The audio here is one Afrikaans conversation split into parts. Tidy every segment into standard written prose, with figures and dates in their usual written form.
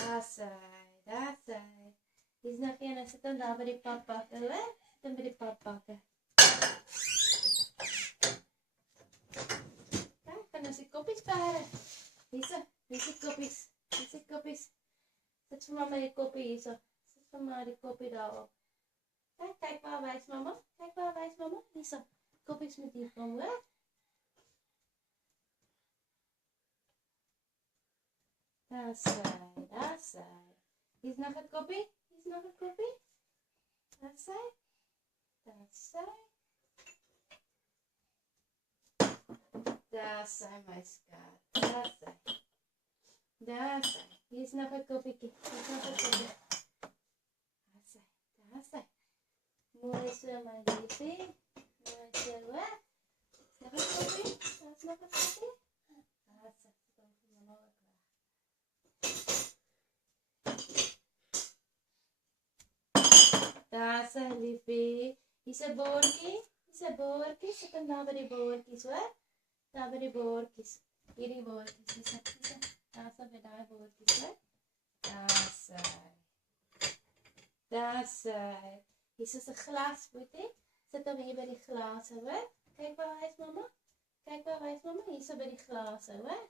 That's right. Dis nog een, sit hom daar by die papbakke, hoor? Sit hom by die papbakke. Kijk, dan is die koppies paren. Hier is die koppies. Hier is die koppies. Sit vir mama die koppie hier so. Sit vir mama die koppie daarop. Kijk waar wijs mama. Kijk waar wijs mama. Hier so. Koppies moet hier kom, hoor? That's right. Hier is nog een koppie. Hier is nog een koppie. That's right. That's right. That's right, my skat. That's right. That's right. Hier is nog een koppieke. Hier is nog een koppie. That's right. That's right. Mooi so, my liefie. Mooi so, hoor? Nog een koppie. Dat is nog een koppie. That's right. Dat komt van mama ook weg. That's right, liefie. Hier is een boordjie. Hier is een boordjie. Sit hem daar by die boordjies, hoor? Daar by die boordjies. Hierdie boordjies. Hier. Daar so by die boordjies, hoor? That's right. That's right. Hier is 'n glas, boetie. Sit hom hier by die glase, hoor? Kyk waar hy is, mamma. Kyk waar hy is, mamma. Hier so by die glase, hoor?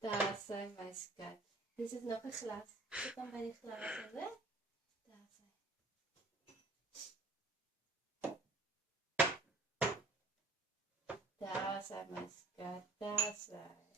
That's right, my skat. Hier is nog 'n glas. Sit hom by die glase, hoor? That's right, my skat. That's right.